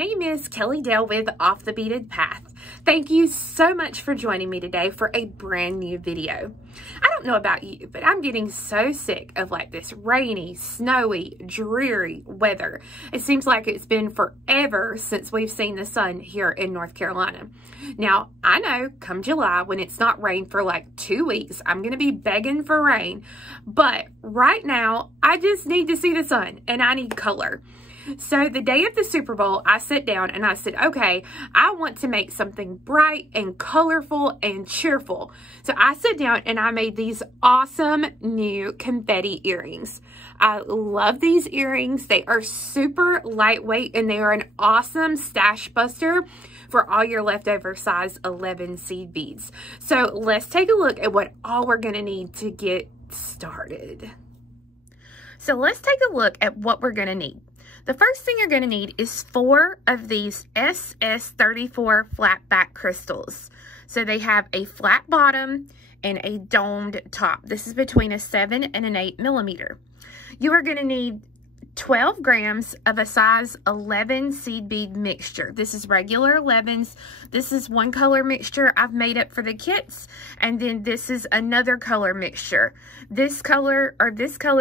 name is Kelly Dale with Off the Beaded Path. Thank you so much for joining me today for a brand new video. I don't know about you, but I'm getting so sick of like this rainy, snowy, dreary weather. It seems like it's been forever since we've seen the sun here in North Carolina. Now, I know come July when it's not rained for like 2 weeks, I'm going to be begging for rain. But right now, I just need to see the sun and I need color. So the day of the Super Bowl, I sat down and I said, okay, I want to make something bright and colorful and cheerful. So I sat down and I made these awesome new confetti earrings. I love these earrings. They are super lightweight and they are an awesome stash buster for all your leftover size 11 seed beads. So let's take a look at what all we're going to need to get started. So let's take a look at what we're going to need. The first thing you're going to need is 4 of these SS34 flat back crystals. So they have a flat bottom and a domed top. This is between a 7 and an 8 millimeter. You are going to need 12 grams of a size 11 seed bead mixture. This is regular 11s. This is one color mixture I've made up for the kits, and then this is another color mixture. This color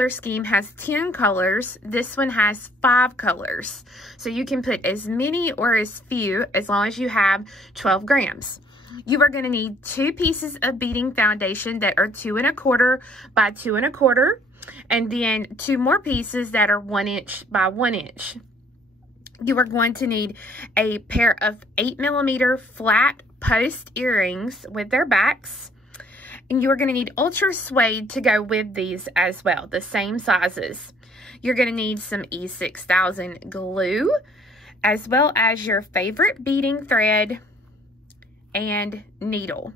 scheme has 10 colors. This one has 5 colors. So you can put as many or as few as long as you have 12 grams. You are going to need 2 pieces of beading foundation that are 2 1/4 by 2 1/4. And then 2 more pieces that are 1 inch by 1 inch. You are going to need a pair of 8 millimeter flat post earrings with their backs. And you are going to need Ultrasuede to go with these as well, the same sizes. You're going to need some E6000 glue, as well as your favorite beading thread and needle.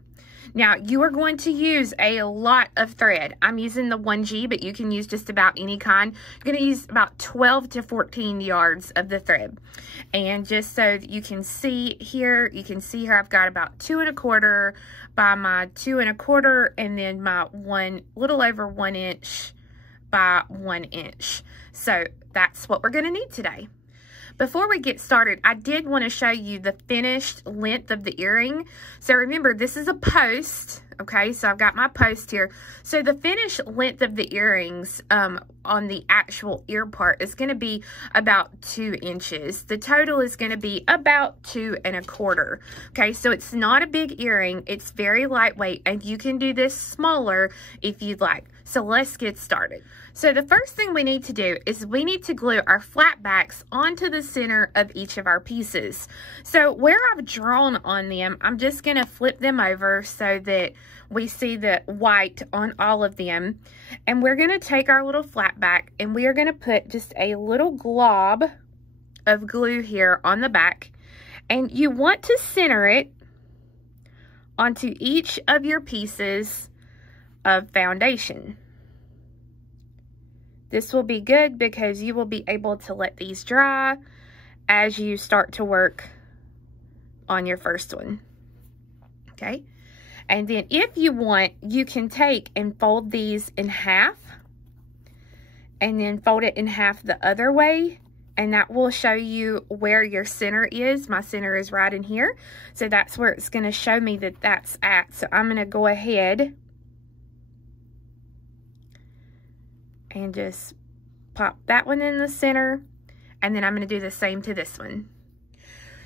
Now, you are going to use a lot of thread. I'm using the 1G, but you can use just about any kind. You're going to use about 12 to 14 yards of the thread. And just so that you can see here, I've got about 2 1/4 by my 2 1/4, and then my little over 1 inch by 1 inch. So that's what we're going to need today. Before we get started, I did want to show you the finished length of the earring. So remember, this is a post, okay? So I've got my post here. So the finished length of the earrings on the actual ear part is going to be about 2 inches. The total is going to be about 2 1/4. Okay, so it's not a big earring. It's very lightweight, and you can do this smaller if you'd like. So let's get started. So the first thing we need to do is we need to glue our flat backs onto the center of each of our pieces. So where I've drawn on them, I'm just going to flip them over so that we see the white on all of them. And we're going to take our little flat back and we are going to put just a little glob of glue here on the back. And you want to center it onto each of your pieces of foundation. This will be good because you will be able to let these dry as you start to work on your first one. Okay. And then if you want, you can take and fold these in half and then fold it in half the other way. And that will show you where your center is. My center is right in here. So that's where it's going to show me that that's at. So I'm going to go ahead and just pop that one in the center. And then I'm going to do the same to this one.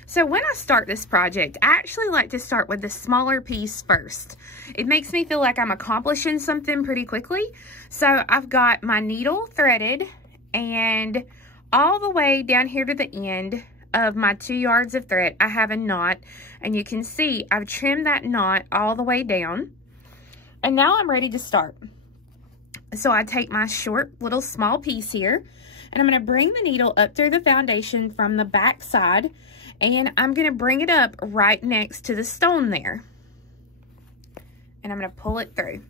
So when I start this project, I actually like to start with the smaller piece first. It makes me feel like I'm accomplishing something pretty quickly. So I've got my needle threaded, and all the way down here to the end of my 2 yards of thread, I have a knot. And you can see I've trimmed that knot all the way down. And now I'm ready to start. So I take my short little small piece here, and I'm going to bring the needle up through the foundation from the back side, and I'm going to bring it up right next to the stone there. And I'm going to pull it through.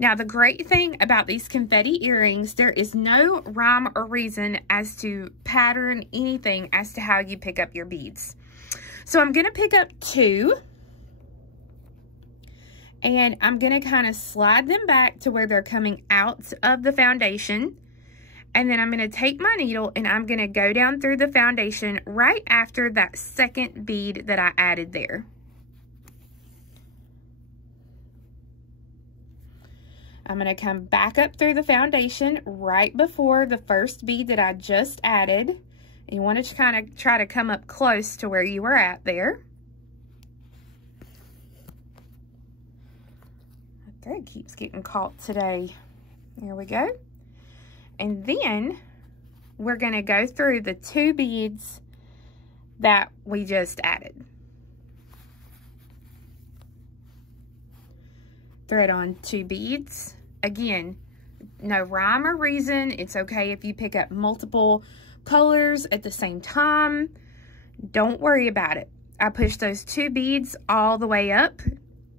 Now, the great thing about these confetti earrings, there is no rhyme or reason as to pattern anything as to how you pick up your beads. So I'm going to pick up 2. And I'm going to kind of slide them back to where they're coming out of the foundation. And then I'm going to take my needle and I'm going to go down through the foundation right after that second bead that I added there. I'm going to come back up through the foundation right before the first bead that I just added. You want to kind of try to come up close to where you were at there. The thread keeps getting caught today. There we go. And then we're going to go through the 2 beads that we just added. Thread on 2 beads. Again, no rhyme or reason. It's okay if you pick up multiple colors at the same time. Don't worry about it. I push those 2 beads all the way up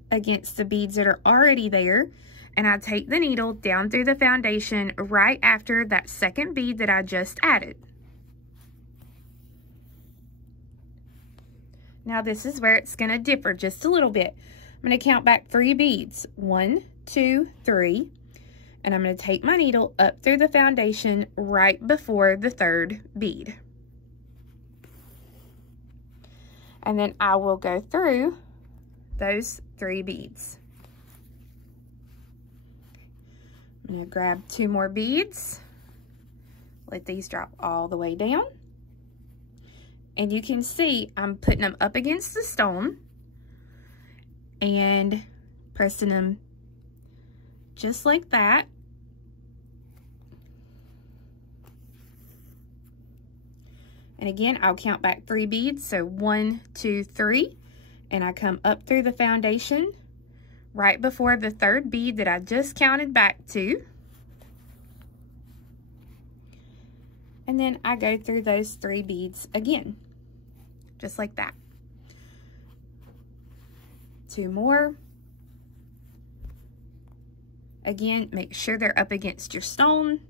against the beads that are already there, and I take the needle down through the foundation right after that second bead that I just added. Now this is where it's going to differ just a little bit. I'm going to count back 3 beads. 1, 2, 3. And I'm going to take my needle up through the foundation right before the 3rd bead. And then I will go through those 3 beads. I'm going to grab 2 more beads. Let these drop all the way down. And you can see I'm putting them up against the stone and pressing them just like that. And again, I'll count back 3 beads. So 1, 2, 3. And I come up through the foundation right before the 3rd bead that I just counted back to. And then I go through those 3 beads again, just like that. 2 more. Again, make sure they're up against your stone.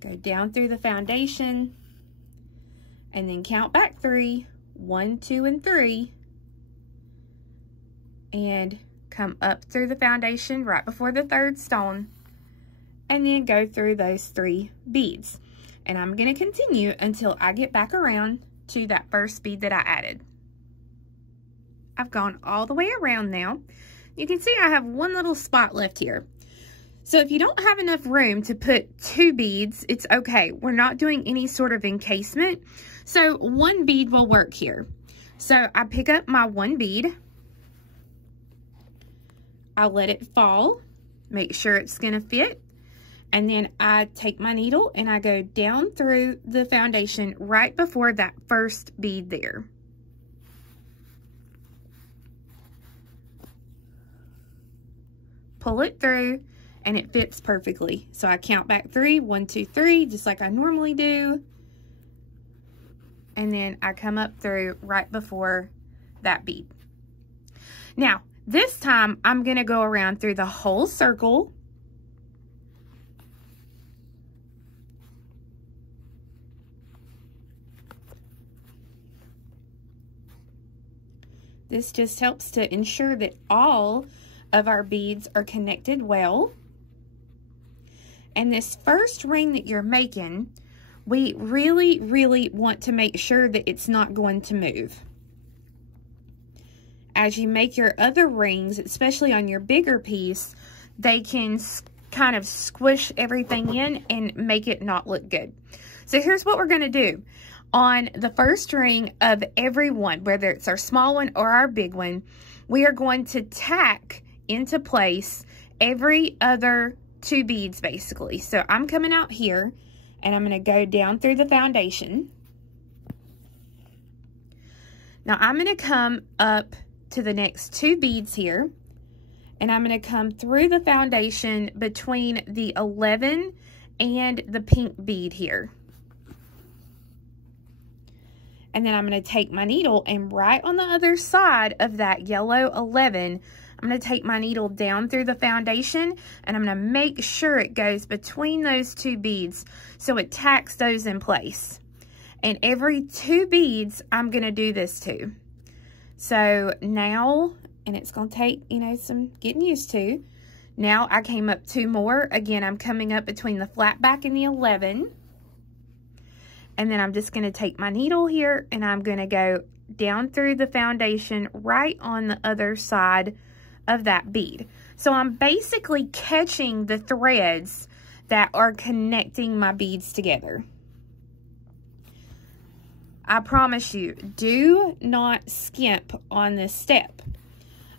Go down through the foundation and then count back 3. 1, 2, and 3. And come up through the foundation right before the 3rd stone. And then go through those 3 beads. And I'm going to continue until I get back around to that first bead that I added. I've gone all the way around now. You can see I have one little spot left here. So if you don't have enough room to put 2 beads, it's okay. We're not doing any sort of encasement. So 1 bead will work here. So I pick up my 1 bead. I'll let it fall. Make sure it's going to fit. And then I take my needle and I go down through the foundation right before that first bead there. Pull it through and it fits perfectly. So I count back 3, 1, 2, 3, just like I normally do. And then I come up through right before that bead. Now, this time I'm going to go around through the whole circle. This just helps to ensure that all of our beads are connected well. And this first ring that you're making, we really want to make sure that it's not going to move. As you make your other rings, especially on your bigger piece, they can kind of squish everything in and make it not look good. So here's what we're going to do. On the first ring of every one, whether it's our small one or our big one, we are going to tack into place every other 2 beads basically. So I'm coming out here and I'm going to go down through the foundation. Now I'm going to come up to the next 2 beads here and I'm going to come through the foundation between the 11 and the pink bead here. And then I'm going to take my needle and right on the other side of that yellow 11, I'm going to take my needle down through the foundation and I'm going to make sure it goes between those 2 beads so it tacks those in place. And every 2 beads, I'm going to do this too. So now, and it's going to take, you know, some getting used to. Now I came up 2 more. Again, I'm coming up between the flat back and the 11. And then I'm just going to take my needle here and I'm going to go down through the foundation right on the other side of that bead. So I'm basically catching the threads that are connecting my beads together. I promise you, do not skimp on this step.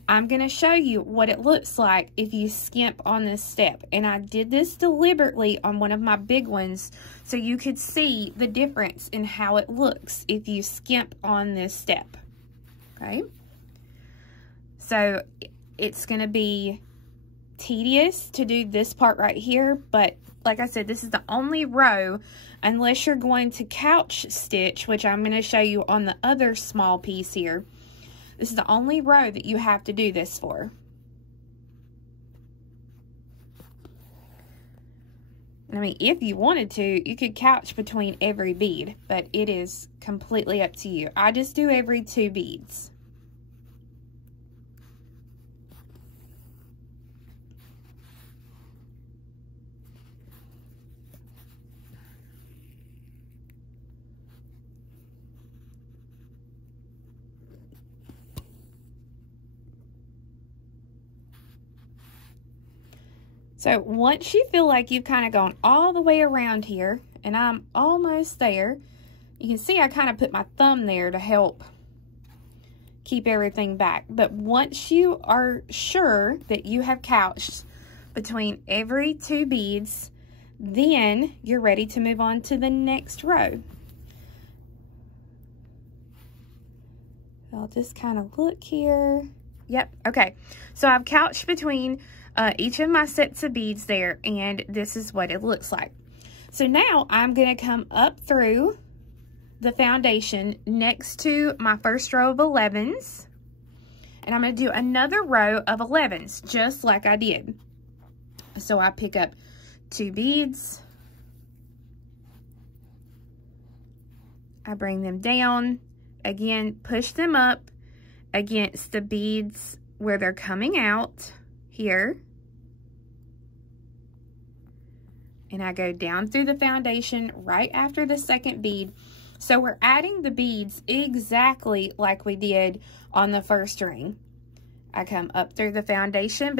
I'm going to show you what it looks like if you skimp on this step. And I did this deliberately on one of my big ones so you could see the difference in how it looks if you skimp on this step. Okay? So it's going to be tedious to do this part right here, but like I said, this is the only row, unless you're going to couch stitch, which I'm going to show you on the other small piece here. This is the only row that you have to do this for. I mean, if you wanted to, you could couch between every bead, but it is completely up to you. I just do every 2 beads. So once you feel like you've kind of gone all the way around here, and I'm almost there, you can see I kind of put my thumb there to help keep everything back. But once you are sure that you have couched between every 2 beads, then you're ready to move on to the next row. I'll just kind of look here. Yep, okay. So I've couched between each of my sets of beads there, and this is what it looks like. So now I'm going to come up through the foundation next to my first row of 11s, and I'm going to do another row of 11s just like I did. So I pick up 2 beads, I bring them down, again push them up against the beads where they're coming out here, and I go down through the foundation right after the second bead. So we're adding the beads exactly like we did on the first ring. I come up through the foundation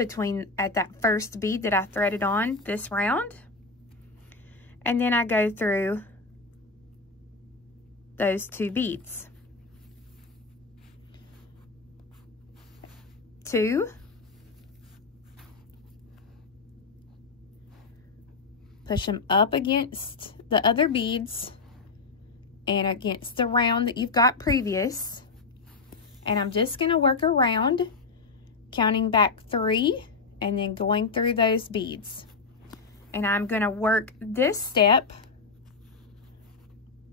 at that first bead that I threaded on this round, and then I go through those 2 beads. 2, push them up against the other beads and against the round that you've got previous. And I'm just going to work around, counting back 3 and then going through those beads. And I'm going to work this step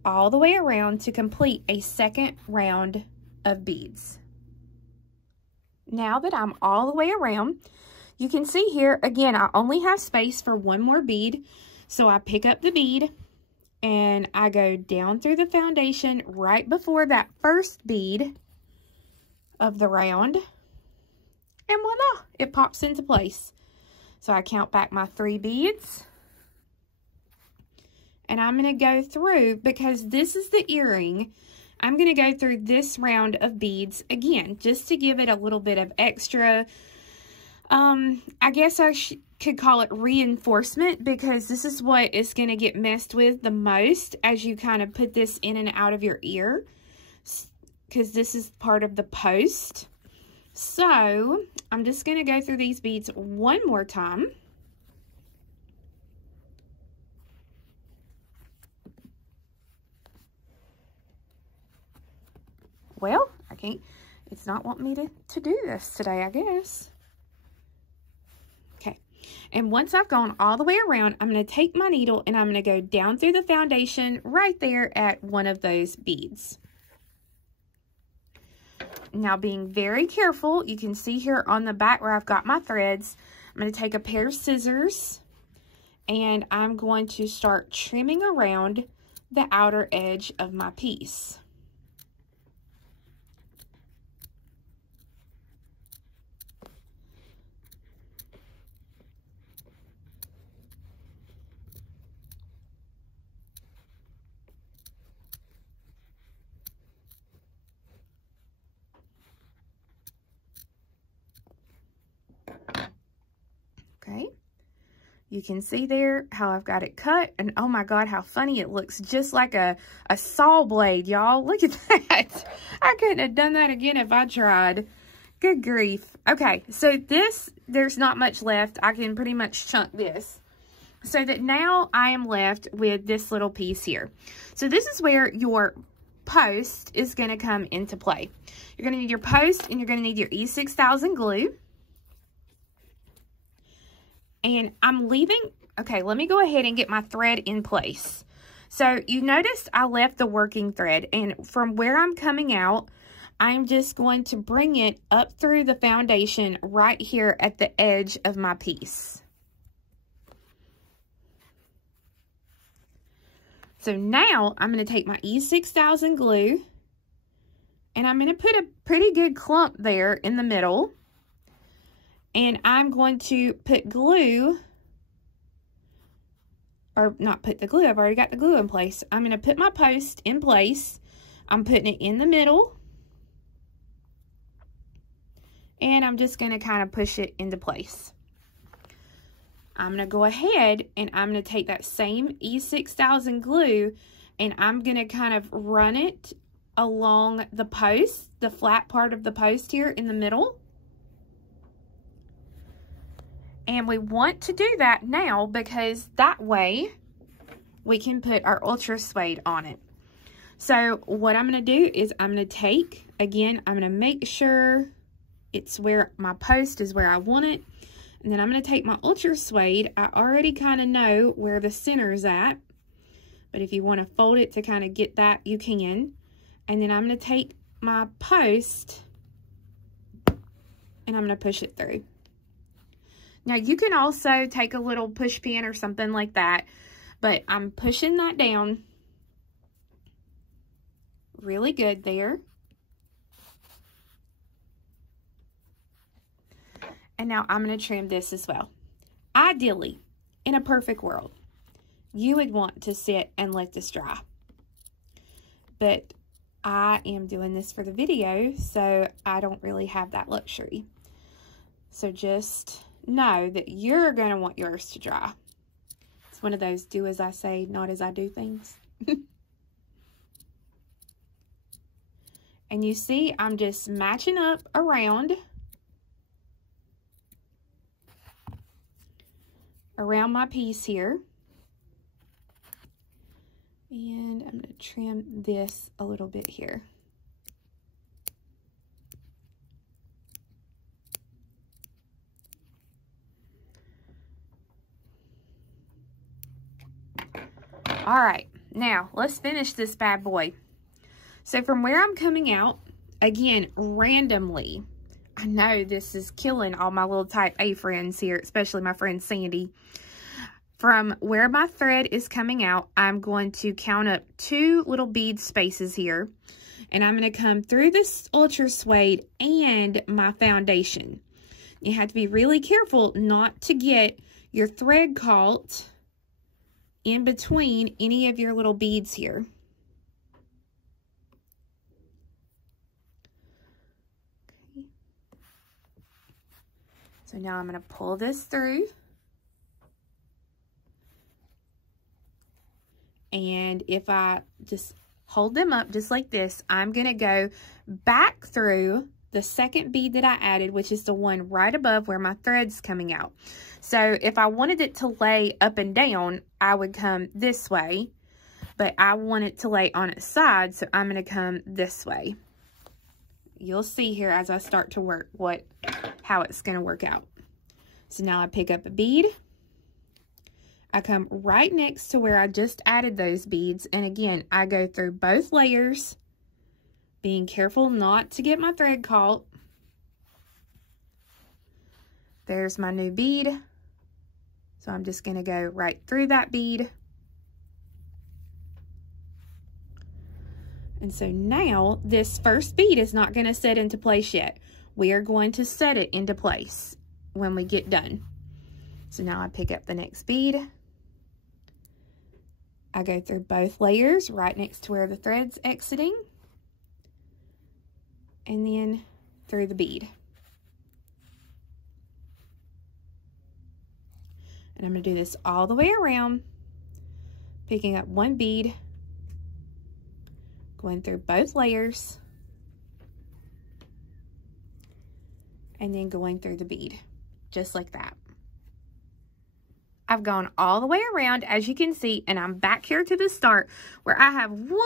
all the way around to complete a second round of beads. Now that I'm all the way around, you can see here, again, I only have space for 1 more bead. So I pick up the bead and I go down through the foundation right before that first bead of the round. And voila, it pops into place. So I count back my 3 beads. And I'm going to go through, because this is the earring, I'm going to go through this round of beads again, just to give it a little bit of extra, I guess I could call it reinforcement, because this is what is going to get messed with the most as you kind of put this in and out of your ear, because this is part of the post. So I'm just going to go through these beads one more time. Well, I can't, it's not wanting me to do this today, I guess. Okay, and once I've gone all the way around, I'm going to take my needle and I'm going to go down through the foundation right there at one of those beads. Now, being very careful, you can see here on the back where I've got my threads, I'm going to take a pair of scissors and I'm going to start trimming around the outer edge of my piece. You can see there how I've got it cut, and oh my God, how funny it looks, just like a saw blade, y'all. Look at that. I couldn't have done that again if I tried. Good grief. Okay, so this, there's not much left. I can pretty much chunk this. So that now I am left with this little piece here. So this is where your post is going to come into play. You're going to need your post, and you're going to need your E6000 glue. And I'm leaving, okay, let me go ahead and get my thread in place. So you noticed I left the working thread, and from where I'm coming out, I'm just going to bring it up through the foundation right here at the edge of my piece. So now I'm going to take my E6000 glue, and I'm going to put a pretty good clump there in the middle. And I'm going to put glue, or not put the glue, I've already got the glue in place. I'm going to put my post in place. I'm putting it in the middle. And I'm just going to kind of push it into place. I'm going to go ahead and I'm going to take that same E6000 glue, and I'm going to kind of run it along the post, the flat part of the post here in the middle. And we want to do that now because that way we can put our Ultrasuede on it. So what I'm going to do is I'm going to take, again, I'm going to make sure it's where my post is where I want it. And then I'm going to take my Ultrasuede. I already kind of know where the center is at. But if you want to fold it to kind of get that, you can. And then I'm going to take my post and I'm going to push it through. Now, you can also take a little push pin or something like that, but I'm pushing that down really good there. And now I'm going to trim this as well. Ideally, in a perfect world, you would want to sit and let this dry. But I am doing this for the video, so I don't really have that luxury. So just know that you're going to want yours to dry. It's one of those do as I say, not as I do things. And you see, I'm just matching up around my piece here. And I'm going to trim this a little bit here. All right, now let's finish this bad boy. So from where I'm coming out, again, randomly, I know this is killing all my little type A friends here, especially my friend Sandy. From where my thread is coming out, I'm going to count up 2 little bead spaces here. And I'm going to come through this Ultrasuede and my foundation. You have to be really careful not to get your thread caught in between any of your little beads here. Okay. So now I'm going to pull this through. And if I just hold them up just like this, I'm going to go back through the second bead that I added, which is the one right above where my thread's coming out. So if I wanted it to lay up and down, I would come this way, but I want it to lay on its side, so I'm going to come this way. You'll see here as I start to work how it's going to work out. So now I pick up a bead. I come right next to where I just added those beads, and again, I go through both layers, being careful not to get my thread caught. There's my new bead. So I'm just going to go right through that bead. And so now this first bead is not going to set into place yet. We are going to set it into place when we get done. So now I pick up the next bead. I go through both layers right next to where the thread's exiting. And then through the bead. And I'm going to do this all the way around, picking up one bead, going through both layers, and then going through the bead, just like that. I've gone all the way around, as you can see, and I'm back here to the start where I have one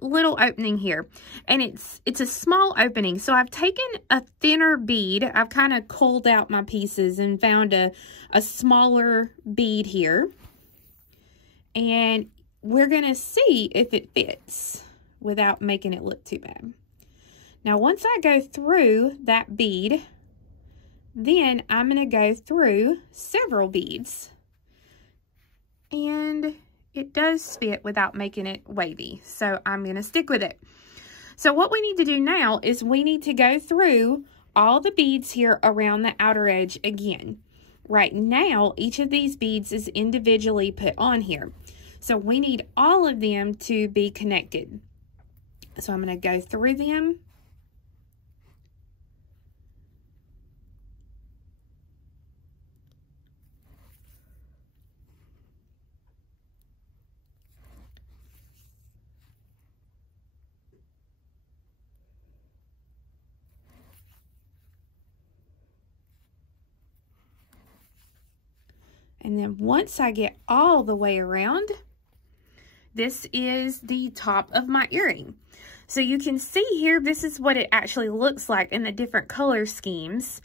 little opening here, and it's a small opening. So I've taken a thinner bead. I've kind of culled out my pieces and found a smaller bead here, and we're gonna see if it fits without making it look too bad. Now, once I go through that bead, then I'm gonna go through several beads. And it does fit without making it wavy. So I'm going to stick with it. So what we need to do now is we need to go through all the beads here around the outer edge again. Right now, each of these beads is individually put on here. So we need all of them to be connected. So I'm going to go through them. And then once I get all the way around, this is the top of my earring. So you can see here, this is what it actually looks like in the different color schemes.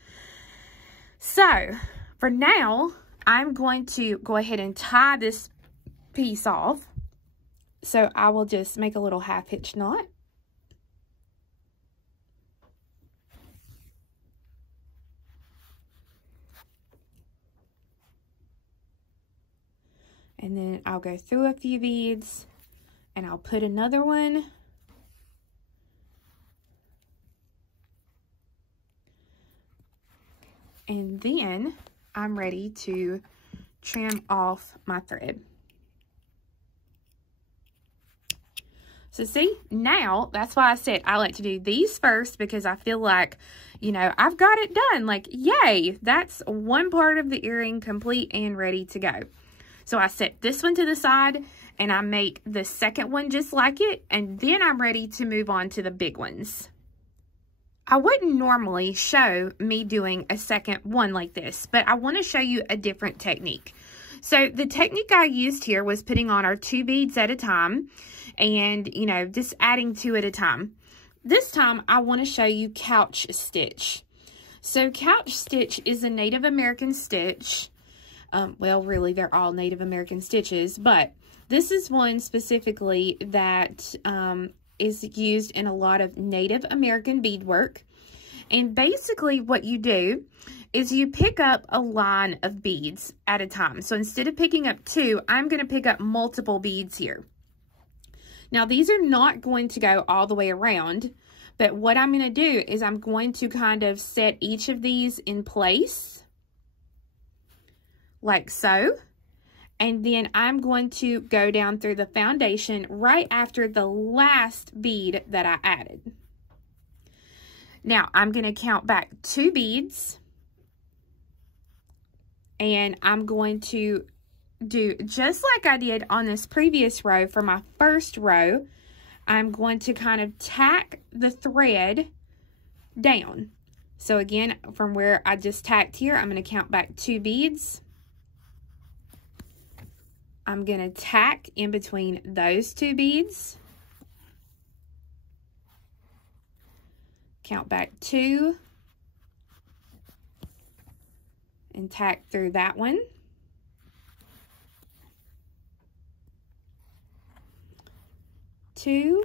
So for now, I'm going to go ahead and tie this piece off. So I will just make a little half hitch knot. And then I'll go through a few beads and I'll put another one. And then I'm ready to trim off my thread. So see, now that's why I said I like to do these first, because I feel like, you know, I've got it done. Like, yay, that's one part of the earring complete and ready to go. So I set this one to the side and I make the second one just like it, and then I'm ready to move on to the big ones. I wouldn't normally show me doing a second one like this, but I want to show you a different technique. So the technique I used here was putting on our 2 beads at a time and, you know, just adding 2 at a time. This time I want to show you couch stitch. So couch stitch is a Native American stitch. Well, really, they're all Native American stitches, but this is one specifically that is used in a lot of Native American beadwork. And basically what you do is you pick up a line of beads at a time. So instead of picking up 2, I'm going to pick up multiple beads here. Now, these are not going to go all the way around, but what I'm going to do is I'm going to kind of set each of these in place, like so, and then I'm going to go down through the foundation right after the last bead that I added. Now I'm going to count back 2 beads, and I'm going to do just like I did on this previous row for my first row. I'm going to kind of tack the thread down. So again, from where I just tacked here, I'm going to count back 2 beads. I'm going to tack in between those 2 beads. Count back 2. And tack through that one. Two.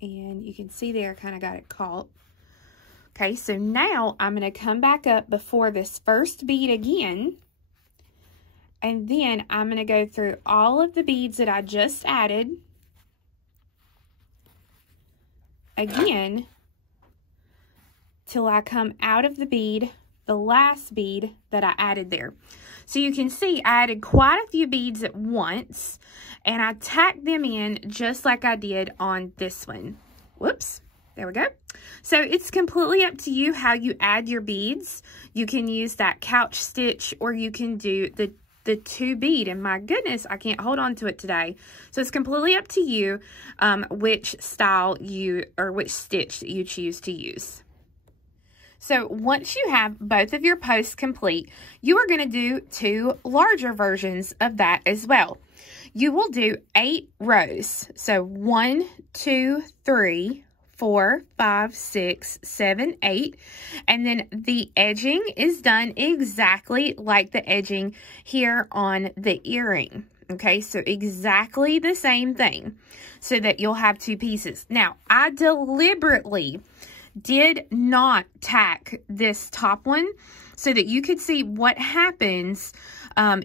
And you can see there, I kind of got it caught. Okay, so now I'm going to come back up before this first bead again. And then I'm going to go through all of the beads that I just added. Again, till I come out of the bead the last bead that I added there. So you can see I added quite a few beads at once, and I tacked them in just like I did on this one. Whoops, there we go. So it's completely up to you how you add your beads. You can use that couch stitch, or you can do the 2 bead, and my goodness, I can't hold on to it today. So it's completely up to you which style which stitch that you choose to use. So once you have both of your posts complete, you are going to do 2 larger versions of that as well. You will do 8 rows. So 1, 2, 3, 4, 5, 6, 7, 8. And then the edging is done exactly like the edging here on the earring. Okay, so exactly the same thing, so that you'll have 2 pieces. Now, I deliberately did not tack this top one so that you could see what happens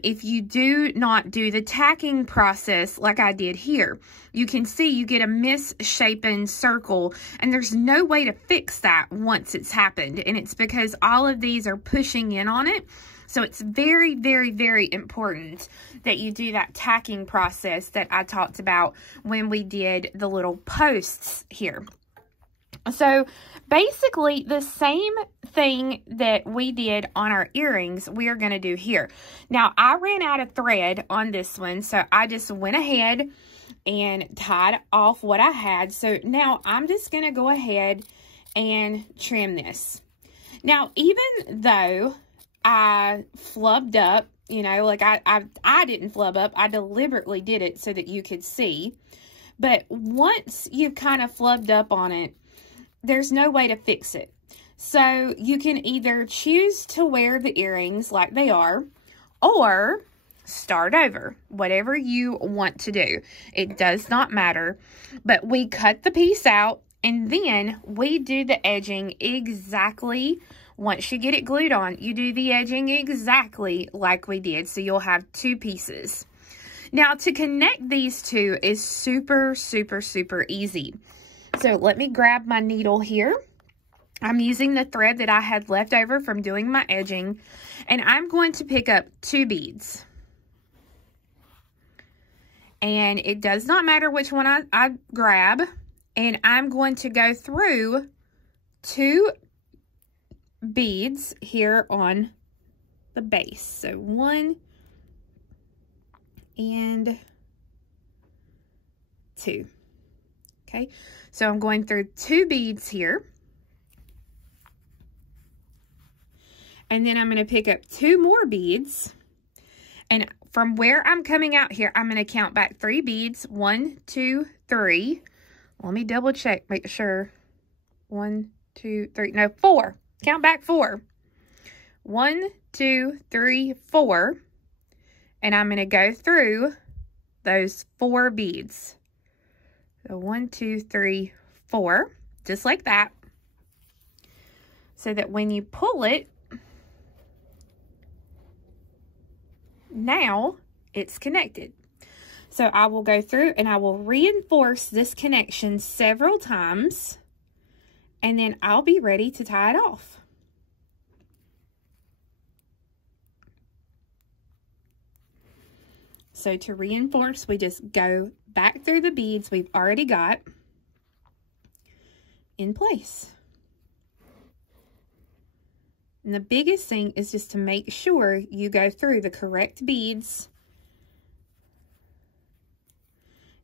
if you do not do the tacking process like I did here. You can see you get a misshapen circle, and there's no way to fix that once it's happened, and it's because all of these are pushing in on it. So it's very, very, very important that you do that tacking process that I talked about when we did the little posts here. So basically the same thing that we did on our earrings, we are going to do here. Now, I ran out of thread on this one, so I just went ahead and tied off what I had. So now I'm just going to go ahead and trim this. Now, even though I flubbed up, you know, like I didn't flub up, I deliberately did it so that you could see. But once you've kind of flubbed up on it, there's no way to fix it. So you can either choose to wear the earrings like they are, or start over, whatever you want to do. It does not matter. But we cut the piece out, and then we do the edging exactly. Once you get it glued on, you do the edging exactly like we did. So you'll have 2 pieces. Now, to connect these 2 is super, super, super easy. So let me grab my needle here. I'm using the thread that I had left over from doing my edging, and I'm going to pick up 2 beads. And it does not matter which one I grab, and I'm going to go through 2 beads here on the base. So 1 and 2. Okay, so I'm going through 2 beads here. And then I'm going to pick up 2 more beads. And from where I'm coming out here, I'm going to count back 3 beads. 1, 2, 3. Let me double check, make sure. 1, 2, 3. No, 4. Count back 4. 1, 2, 3, 4. And I'm going to go through those 4 beads. So 1, 2, 3, 4, just like that. So that when you pull it, now it's connected. So I will go through and I will reinforce this connection several times, and then I'll be ready to tie it off. So to reinforce, we just go back through the beads we've already got in place. And the biggest thing is just to make sure you go through the correct beads.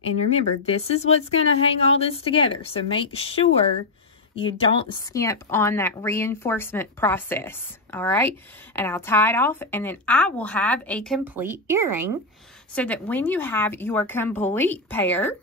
And remember, this is what's going to hang all this together. So make sure you don't skimp on that reinforcement process. All right. And I'll tie it off, and then I will have a complete earring, so that when you have your complete pair,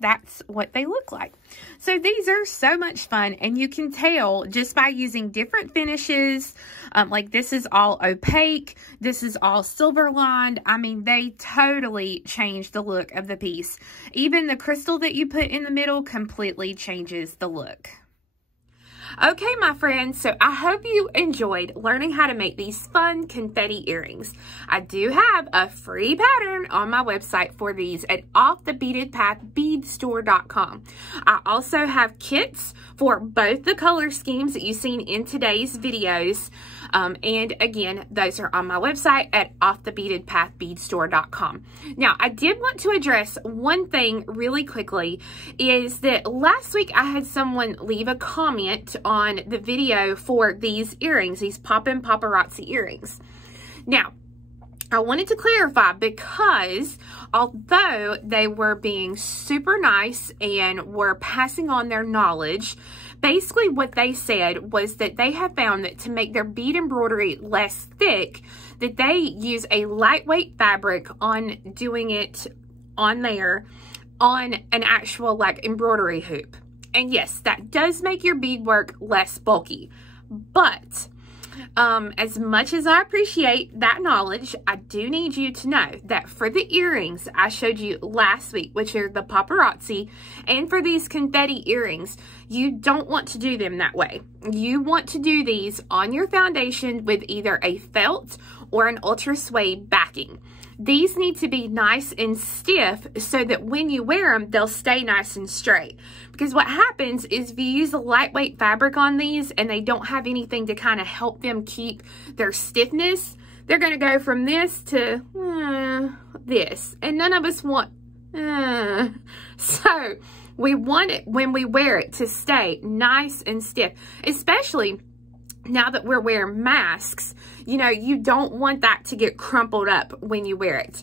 that's what they look like. So these are so much fun, and you can tell just by using different finishes. Like this is all opaque. This is all silver lined. I mean, they totally change the look of the piece. Even the crystal that you put in the middle completely changes the look. Okay, my friends, so I hope you enjoyed learning how to make these fun confetti earrings. I do have a free pattern on my website for these at offthebeadedpath beadstore.com. I also have kits for both the color schemes that you've seen in today's videos. And again, those are on my website at offthebeadedpath beadstore.com. Now, I did want to address one thing really quickly, is that last week I had someone leave a comment on the video for these earrings, these Poppin' Paparazzi earrings. Now, I wanted to clarify, because although they were being super nice and were passing on their knowledge, basically what they said was that they have found that to make their bead embroidery less thick, that they use a lightweight fabric on doing it on there on an actual like embroidery hoop. And yes, that does make your beadwork less bulky, but as much as I appreciate that knowledge, I do need you to know that for the earrings I showed you last week, which are the paparazzi, and for these confetti earrings, you don't want to do them that way. You want to do these on your foundation with either a felt or an ultrasuede backing. These need to be nice and stiff so that when you wear them, they'll stay nice and straight. Because what happens is if you use a lightweight fabric on these and they don't have anything to kind of help them keep their stiffness, they're going to go from this to this. And none of us want So we want it when we wear it to stay nice and stiff, especially now that we're wearing masks. You know, you don't want that to get crumpled up when you wear it.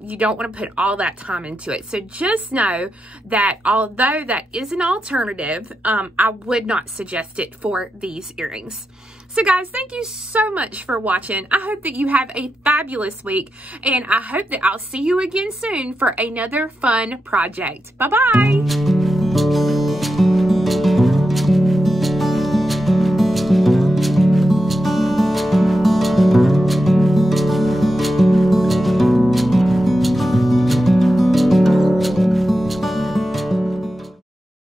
You don't want to put all that time into it. So just know that although that is an alternative, I would not suggest it for these earrings. So guys, thank you so much for watching. I hope that you have a fabulous week, and I hope that I'll see you again soon for another fun project. Bye-bye.